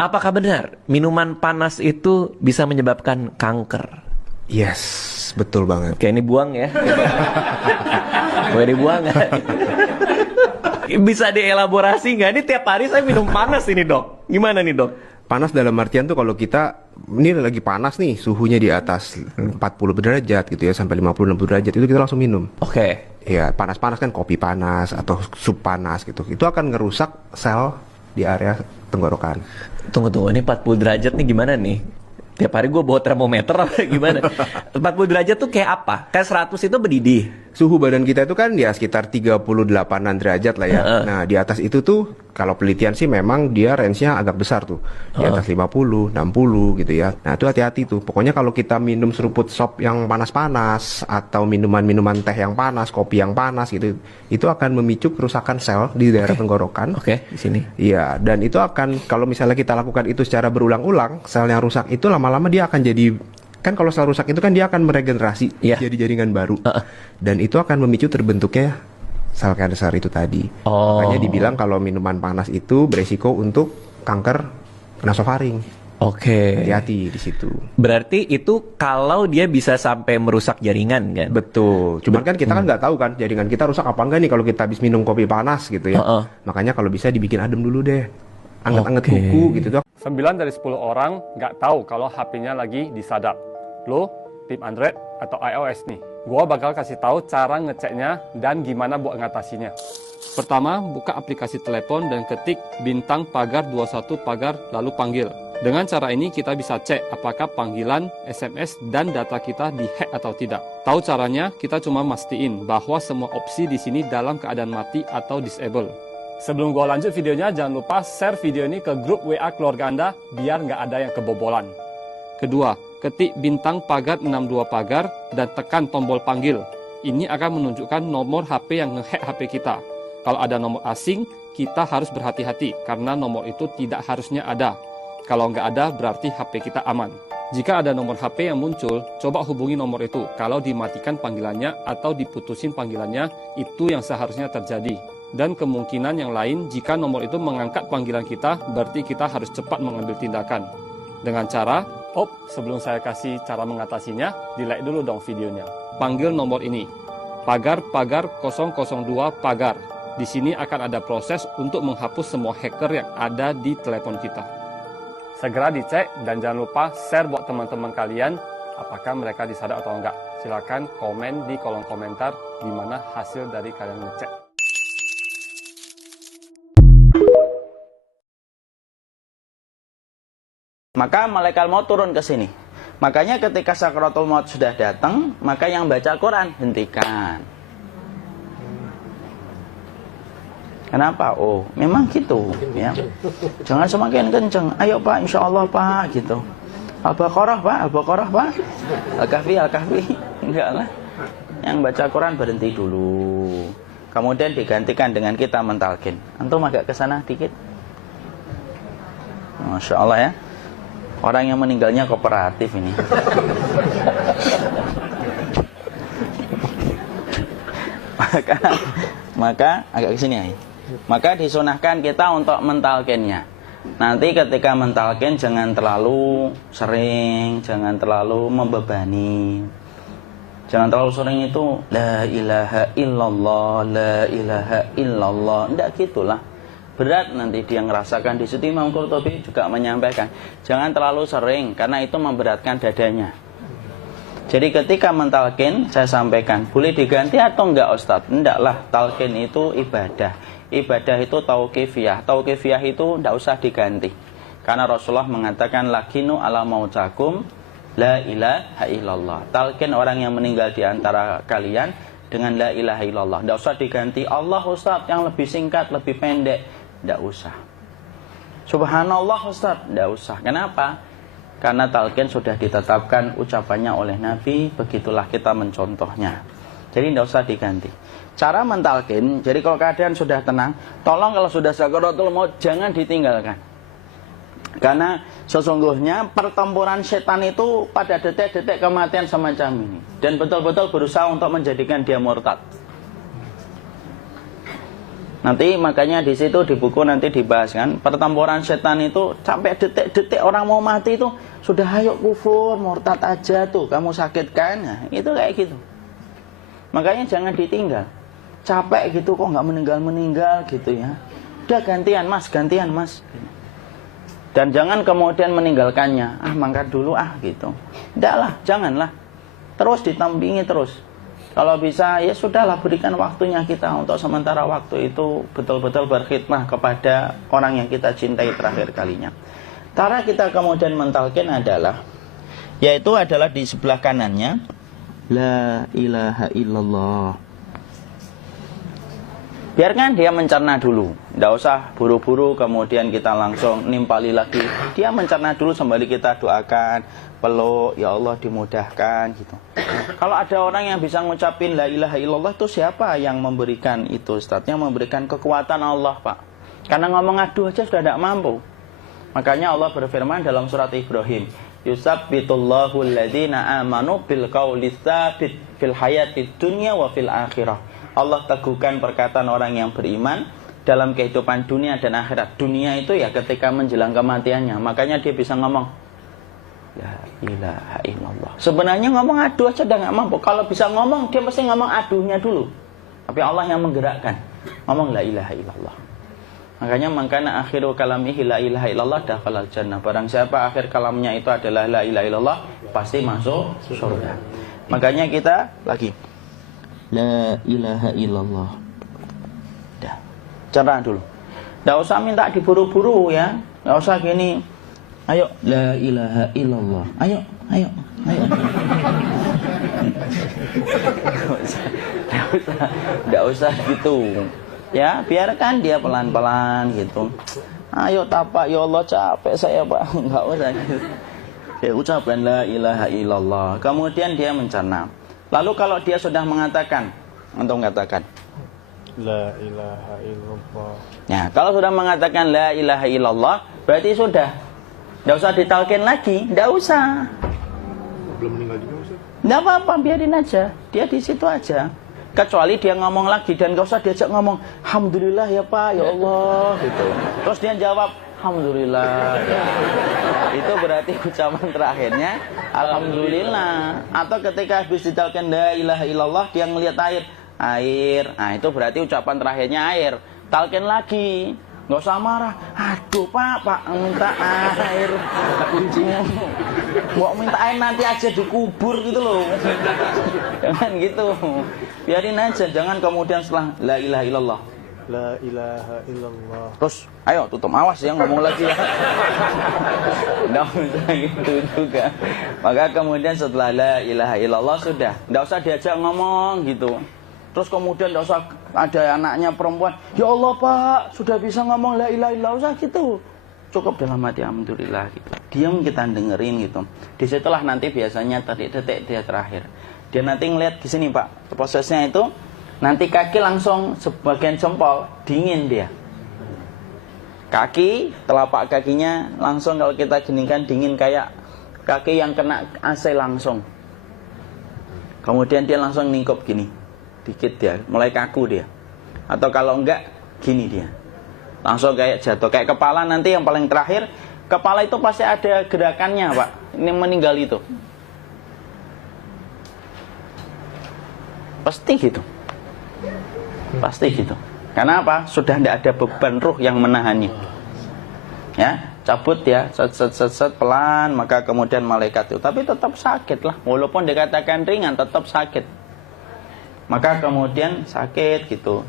Apakah benar minuman panas itu bisa menyebabkan kanker? Yes, betul banget. Oke, ini buang ya. Boleh dibuang nggak? Bisa dielaborasi nggak? Ini tiap hari saya minum panas ini, Dok. Gimana nih, Dok? Panas dalam artian tuh kalau kita ini lagi panas nih, suhunya di atas 40 derajat gitu ya, sampai 50-60 derajat, itu kita langsung minum. Oke. Ya, panas-panas kan kopi panas atau sup panas gitu. Itu akan ngerusak sel di area tenggorokan. Tunggu, ini 40 derajat nih gimana nih? Tiap hari gue bawa termometer apa gimana? 40 derajat tuh kayak apa? Kayak 100 itu mendidih. Suhu badan kita itu kan ya sekitar 38-an derajat lah ya. Nah, di atas itu tuh kalau penelitian sih memang dia range-nya agak besar tuh. Di atas 50, 60 gitu ya. Nah, itu hati-hati tuh. Pokoknya kalau kita minum seruput sop yang panas-panas atau minuman-minuman teh yang panas, kopi yang panas gitu, itu akan memicu kerusakan sel di daerah tenggorokan. Oke, di sini. Iya, dan itu akan kalau misalnya kita lakukan itu secara berulang-ulang, sel yang rusak itu lama-lama dia akan jadi, kan kalau sel rusak itu kan dia akan meregenerasi jadi jaringan baru. Dan itu akan memicu terbentuknya sel kanker itu tadi. Makanya dibilang kalau minuman panas itu beresiko untuk kanker nasofaring. Oke. Hati-hati di situ. Berarti itu kalau dia bisa sampai merusak jaringan kan? Betul. Cuman kan kita kan nggak tahu kan jaringan kita rusak apa enggak nih kalau kita habis minum kopi panas gitu ya. Makanya kalau bisa dibikin adem dulu deh. Anget-anget kuku gitu tuh. 9 dari 10 orang nggak tahu kalau HP-nya lagi disadap. Lo, tim Android atau iOS nih. Gua bakal kasih tahu cara ngeceknya dan gimana buat ngatasinya. Pertama, buka aplikasi telepon dan ketik bintang pagar 21 pagar lalu panggil. Dengan cara ini kita bisa cek apakah panggilan, SMS, dan data kita dihack atau tidak. Tahu caranya, kita cuma mastiin bahwa semua opsi di sini dalam keadaan mati atau disable. Sebelum gua lanjut videonya, jangan lupa share video ini ke grup WA keluarga Anda biar nggak ada yang kebobolan. Kedua, ketik bintang pagar 62 pagar dan tekan tombol panggil. Ini akan menunjukkan nomor HP yang ngehack HP kita. Kalau ada nomor asing, kita harus berhati-hati karena nomor itu tidak harusnya ada. Kalau nggak ada, berarti HP kita aman. Jika ada nomor HP yang muncul, coba hubungi nomor itu. Kalau dimatikan panggilannya atau diputusin panggilannya, itu yang seharusnya terjadi. Dan kemungkinan yang lain, jika nomor itu mengangkat panggilan kita, berarti kita harus cepat mengambil tindakan. Dengan cara, sebelum saya kasih cara mengatasinya, di-like dulu dong videonya. Panggil nomor ini, pagar 002 pagar. Di sini akan ada proses untuk menghapus semua hacker yang ada di telepon kita. Segera dicek dan jangan lupa share buat teman-teman kalian apakah mereka disadap atau enggak. Silakan komen di kolom komentar gimana hasil dari kalian ngecek. Maka malaikat maut turun ke sini. Makanya ketika sakaratul maut sudah datang, maka yang baca Quran hentikan. Kenapa? Oh, memang gitu ya. Jangan semakin kenceng. Ayo Pak, insya Allah Pak, gitu. Al-Baqarah Pak, Al-Baqarah Pak. Al-Kahfi, Al-Kahfi. Enggak lah. Yang baca Quran berhenti dulu. Kemudian digantikan dengan kita mentalkin. Antum agak ke sana dikit. Masya Allah ya. Orang yang meninggalnya kooperatif ini. maka agak ke sini ya. Maka disunahkan kita untuk mentalkinnya. Nanti ketika mentalkin jangan terlalu sering, jangan terlalu membebani. Jangan terlalu sering itu la ilaha illallah, la ilaha illallah. Tidak gitulah. Berat nanti dia ngerasakan. Di situ Imam Qurtubi juga menyampaikan, jangan terlalu sering karena itu memberatkan dadanya. Jadi ketika mentalkin, saya sampaikan, boleh diganti atau enggak Ustadz? Enggaklah, talkin itu ibadah. Ibadah itu tauqifiyah. Tauqifiyah itu enggak usah diganti. Karena Rasulullah mengatakan, lakinu ala mautakum la ilaha illallah. Talkin orang yang meninggal di antara kalian dengan la ilaha illallah. Enggak usah diganti Allah Ustadz yang lebih singkat, lebih pendek. Enggak usah. Subhanallah Ustadz, enggak usah. Kenapa? Karena talqin sudah ditetapkan ucapannya oleh Nabi, begitulah kita mencontohnya. Jadi tidak usah diganti. Cara mentalqin, jadi kalau keadaan sudah tenang, tolong kalau sudah sakaratul maut jangan ditinggalkan. Karena sesungguhnya pertempuran setan itu pada detik-detik kematian semacam ini. Dan betul-betul berusaha untuk menjadikan dia murtad. Nanti makanya di situ di buku nanti dibahas kan, pertempuran setan itu sampai detik-detik orang mau mati itu sudah ayo kufur, murtad aja tuh, kamu sakit kan? Nah, itu kayak gitu. Makanya jangan ditinggal. Capek gitu kok nggak meninggal gitu ya. Udah gantian mas. Dan jangan kemudian meninggalkannya. Mangkat dulu gitu. Enggak lah, janganlah. Terus ditampingi terus. Kalau bisa ya sudahlah, berikan waktunya kita untuk sementara waktu itu betul-betul berkhidmah kepada orang yang kita cintai terakhir kalinya. Cara kita kemudian mentalkin adalah, yaitu adalah di sebelah kanannya, la ilaha illallah. Biarkan dia mencerna dulu, tidak usah buru-buru kemudian kita langsung nimpali lagi. Dia mencerna dulu sembari kita doakan, peluk, ya Allah dimudahkan gitu. Kalau ada orang yang bisa ngucapin la ilaha illallah, itu siapa yang memberikan itu? Ustadznya memberikan kekuatan Allah, Pak. Karena ngomong aduh aja sudah tidak mampu. Makanya Allah berfirman dalam surat Ibrahim, yusabbitullahu alladhina amanu bil qawli tsabit fil hayatid dunya wa fil akhirah. Allah teguhkan perkataan orang yang beriman dalam kehidupan dunia dan akhirat. Dunia itu ya ketika menjelang kematiannya. Makanya dia bisa ngomong la ilaha illallah. Sebenarnya ngomong aduh aja udah gak mampu. Kalau bisa ngomong, dia pasti ngomong aduhnya dulu. Tapi Allah yang menggerakkan. Ngomong la ilaha illallah. Makanya mangkana akhiru kalamihi la ilaha illallah dakhalal jannah. Barang siapa akhir kalamnya itu adalah la ilaha illallah, pasti masuk surga. Makanya kita lagi la ilaha illallah. Dah, cerah dulu. Tidak usah minta diburu-buru ya. Tidak usah gini. Ayo, la ilaha illallah. Ayo. Tidak usah gitu. Ya, biarkan dia pelan-pelan gitu. Ayo tapak, ya Allah capek saya Pak. Enggak usah gitu. Dia ucapkan la ilaha illallah. Kemudian dia mencerna. Lalu kalau dia sudah mengatakan, untuk mengatakan la ilaha illallah. Ya, kalau sudah mengatakan la ilaha illallah, berarti sudah. Tidak usah ditalkin lagi, tidak usah. Belum meninggal juga Ustaz? Tidak apa-apa, biarin aja. Dia di situ aja. Kecuali dia ngomong lagi dan gak usah diajak ngomong alhamdulillah ya Pak, ya Allah gitu. Terus dia jawab alhamdulillah. Itu berarti ucapan terakhirnya alhamdulillah. Atau ketika habis ditalkan la ilaha illallah, dia ngelihat air. Nah, itu berarti ucapan terakhirnya air. Talkin lagi. Nggak usah marah. Aduh Pak minta air. Mau minta air nanti aja dikubur gitu loh. Jangan gitu. Biarin aja. Jangan kemudian setelah la ilaha illallah, La ilaha illallah. terus ayo tutup, awas ya ngomong lagi ya. Nggak usah gitu juga. Maka kemudian setelah la ilaha illallah sudah, nggak usah diajak ngomong gitu. Terus kemudian nggak usah ada anaknya perempuan, ya Allah Pak sudah bisa ngomong la ilaha illallah, usah gitu. Cukup dalam hati alhamdulillah gitu. Diam, kita dengerin gitu. Disitulah nanti biasanya detik-detik dia terakhir. Dia nanti ngeliat di sini Pak, prosesnya itu nanti kaki langsung sebagian jempol dingin dia. Kaki, telapak kakinya langsung kalau kita geningkan dingin kayak kaki yang kena AC langsung. Kemudian dia langsung ningkup gini. Dikit dia, mulai kaku dia. Atau kalau enggak, gini dia. Langsung kayak jatuh. Kayak kepala nanti yang paling terakhir, kepala itu pasti ada gerakannya Pak. Ini meninggal itu. Pasti gitu. Pasti gitu. Karena apa? Sudah tidak ada beban ruh yang menahannya. Ya, cabut ya, set pelan, maka kemudian malaikat itu. Tapi tetap sakit lah. Walaupun dikatakan ringan, tetap sakit. Maka kemudian sakit gitu,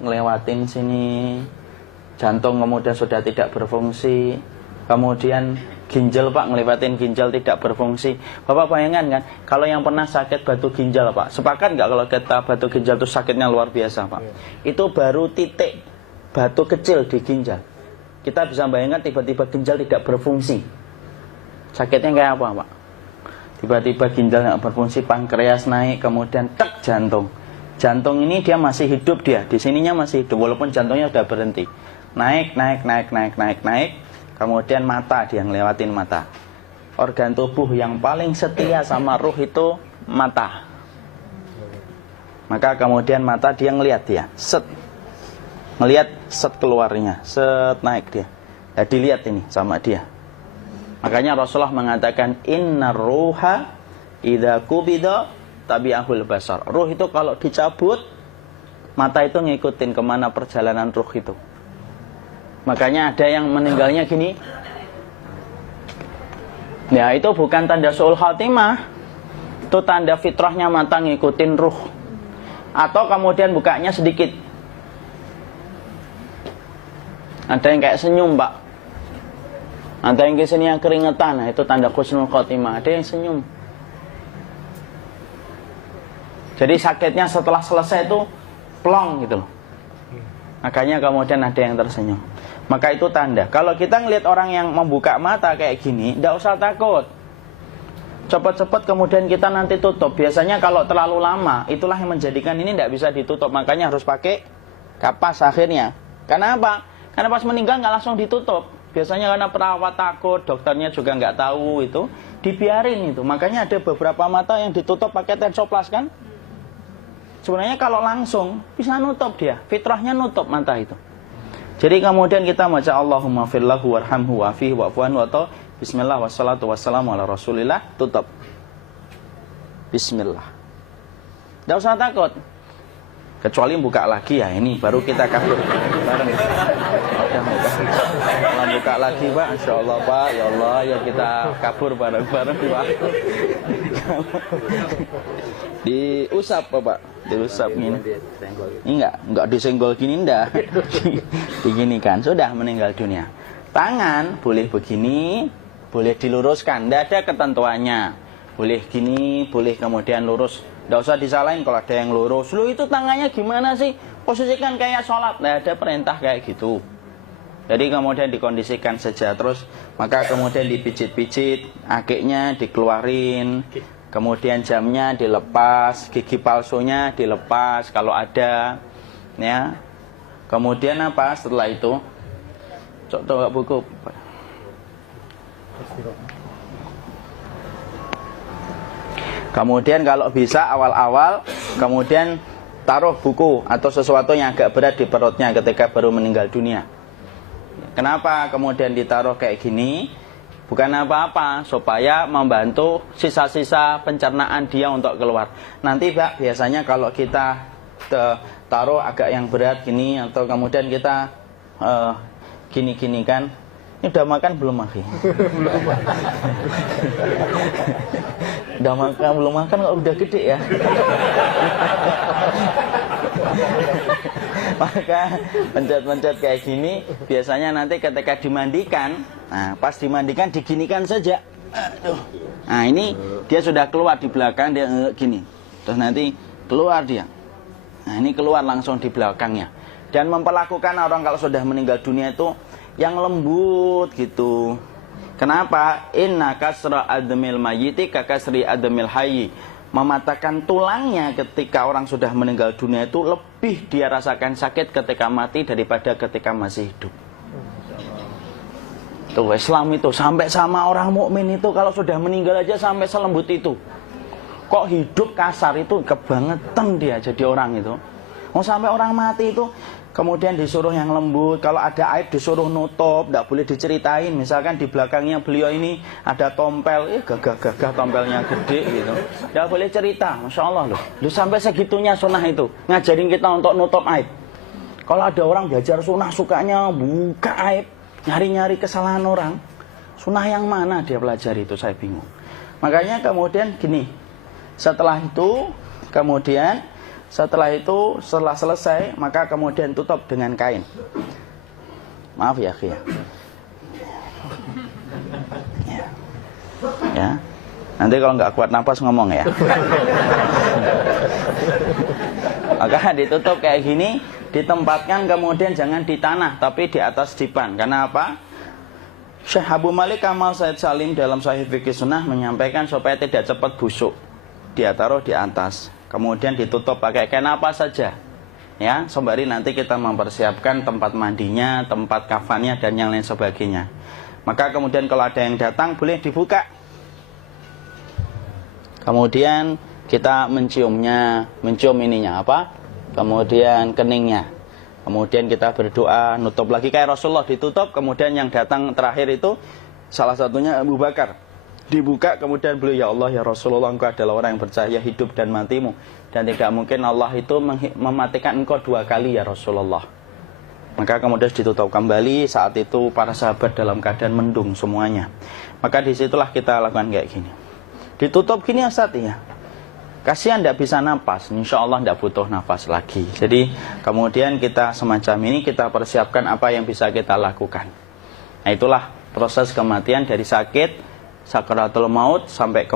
ngelewatin sini, jantung kemudian sudah tidak berfungsi, kemudian ginjal Pak, ngelewatin ginjal tidak berfungsi. Bapak bayangkan kan, kalau yang pernah sakit batu ginjal Pak, sepakat nggak kalau kita batu ginjal itu sakitnya luar biasa Pak? Itu baru titik batu kecil di ginjal. Kita bisa bayangkan tiba-tiba ginjal tidak berfungsi, sakitnya kayak apa Pak? Tiba-tiba ginjal nggak berfungsi, pankreas naik, kemudian tek jantung. Jantung ini dia masih hidup dia, di sininya masih hidup walaupun jantungnya sudah berhenti. Naik, kemudian mata dia ngelewatin mata. Organ tubuh yang paling setia sama ruh itu mata. Maka kemudian mata dia ngelihat dia, set. Melihat set keluarnya, set naik dia. Ya, dilihat ini sama dia. Makanya Rasulullah mengatakan innar ruha idza qubida tabi'ahul basar. Ruh itu kalau dicabut, mata itu ngikutin kemana perjalanan ruh itu. Makanya ada yang meninggalnya gini. Ya, itu bukan tanda su'ul khatimah. Itu tanda fitrahnya mata ngikutin ruh. Atau kemudian bukanya sedikit. Ada yang kayak senyum, Pak. Ada yang kesini yang keringetan, nah itu tanda husnul khotimah. Ada yang senyum. Jadi sakitnya setelah selesai itu plong gitu loh. Makanya kemudian ada yang tersenyum. Maka itu tanda. Kalau kita ngelihat orang yang membuka mata kayak gini, tidak usah takut. Cepat-cepat kemudian kita nanti tutup. Biasanya kalau terlalu lama, itulah yang menjadikan ini tidak bisa ditutup. Makanya harus pakai kapas akhirnya. Karena apa? Karena pas meninggal nggak langsung ditutup. Biasanya karena perawat takut, dokternya juga nggak tahu itu, dibiarin itu. Makanya ada beberapa mata yang ditutup pakai tensoplas kan. Sebenarnya kalau langsung bisa nutup dia, fitrahnya nutup mata itu. Jadi kemudian kita baca Allahumma firlahu warhamhu wa'afihi wa'fuanhu atau Bismillah wassalatu wassalamu ala rasulillah, tutup. Bismillah. Tidak usah takut. Kecuali buka lagi ya, ini baru kita kabur bareng. Kalau buka lagi Pak, Insya Allah Pak, ya Allah ya kita kabur bareng-bareng Pak. Diusap Pak, diusap gini. Ini enggak disenggol gini enggak. Diginikan, sudah meninggal dunia. Tangan boleh begini, boleh diluruskan, tidak ada ketentuannya. Boleh gini, boleh kemudian lurus. Tidak usah disalahin kalau ada yang lurus. Lu itu tangannya gimana sih? Posisikan kayak sholat. Nah, ada perintah kayak gitu. Jadi kemudian dikondisikan saja. Terus maka kemudian dipijit-pijit, akiknya dikeluarin, kemudian jamnya dilepas, gigi palsunya dilepas kalau ada, ya. Kemudian apa setelah itu? Coba buku. Kemudian kalau bisa awal-awal kemudian taruh buku atau sesuatu yang agak berat di perutnya ketika baru meninggal dunia. Kenapa kemudian ditaruh kayak gini? Bukan apa-apa, supaya membantu sisa-sisa pencernaan dia untuk keluar. Nanti Pak, biasanya kalau kita taruh agak yang berat gini atau kemudian kita gini-gini kan. Ini udah makan belum Maki? Udah makan belum makan kok udah gede ya. Maka pencet-pencet kayak gini biasanya nanti ketika dimandikan, nah pas dimandikan diginikan saja. Aduh. Nah ini dia sudah keluar di belakang dia gini. Terus nanti keluar dia. Nah ini keluar langsung di belakangnya. Dan memperlakukan orang kalau sudah meninggal dunia itu yang lembut gitu. Kenapa? Inna kasra admil mayyiti kakasri admil hayyi. Mematahkan tulangnya ketika orang sudah meninggal dunia itu lebih dia rasakan sakit ketika mati daripada ketika masih hidup. Tuh Islam itu sampai sama orang mukmin itu kalau sudah meninggal aja sampai selembut itu. Kok hidup kasar itu kebangetan dia jadi orang itu. Mau sampai orang mati itu kemudian disuruh yang lembut. Kalau ada aib disuruh nutup, tidak boleh diceritain. Misalkan di belakangnya beliau ini ada tompel, gagah-gagah tompelnya gede gitu. Tidak boleh cerita, Masya Allah loh. Sampai segitunya sunnah itu ngajarin kita untuk nutup aib. Kalau ada orang belajar sunnah sukanya buka aib, nyari-nyari kesalahan orang. Sunnah yang mana dia pelajari itu saya bingung. Makanya kemudian gini, setelah setelah selesai maka kemudian tutup dengan kain. Maaf ya, ya. Ya. Nanti kalau nggak kuat napas ngomong ya. Maka ditutup kayak gini, ditempatkan kemudian jangan di tanah tapi di atas dipan. Karena apa? Syekh Abu Malik Kamal Said Salim dalam Sahih Fikih Sunnah menyampaikan supaya tidak cepat busuk. Dia taruh di atas. Kemudian ditutup pakai kain apa saja. Ya, sembari nanti kita mempersiapkan tempat mandinya, tempat kafannya dan yang lain sebagainya. Maka kemudian kalau ada yang datang boleh dibuka. Kemudian kita mencium ininya apa? Kemudian keningnya. Kemudian kita berdoa, nutup lagi kayak Rasulullah ditutup, kemudian yang datang terakhir itu salah satunya Abu Bakar. Dibuka, kemudian beliau, ya Allah, ya Rasulullah, engkau adalah orang yang percaya hidup dan matimu. Dan tidak mungkin Allah itu mematikan engkau 2 kali ya Rasulullah. Maka kemudian ditutup kembali, saat itu para sahabat dalam keadaan mendung semuanya. Maka disitulah kita lakukan kayak gini. Ditutup gini Ustaz ya. Kasihan tidak bisa nafas, insya Allah tidak butuh nafas lagi. Jadi kemudian kita semacam ini kita persiapkan apa yang bisa kita lakukan. Nah itulah proses kematian dari sakit, sakaratul maut sampai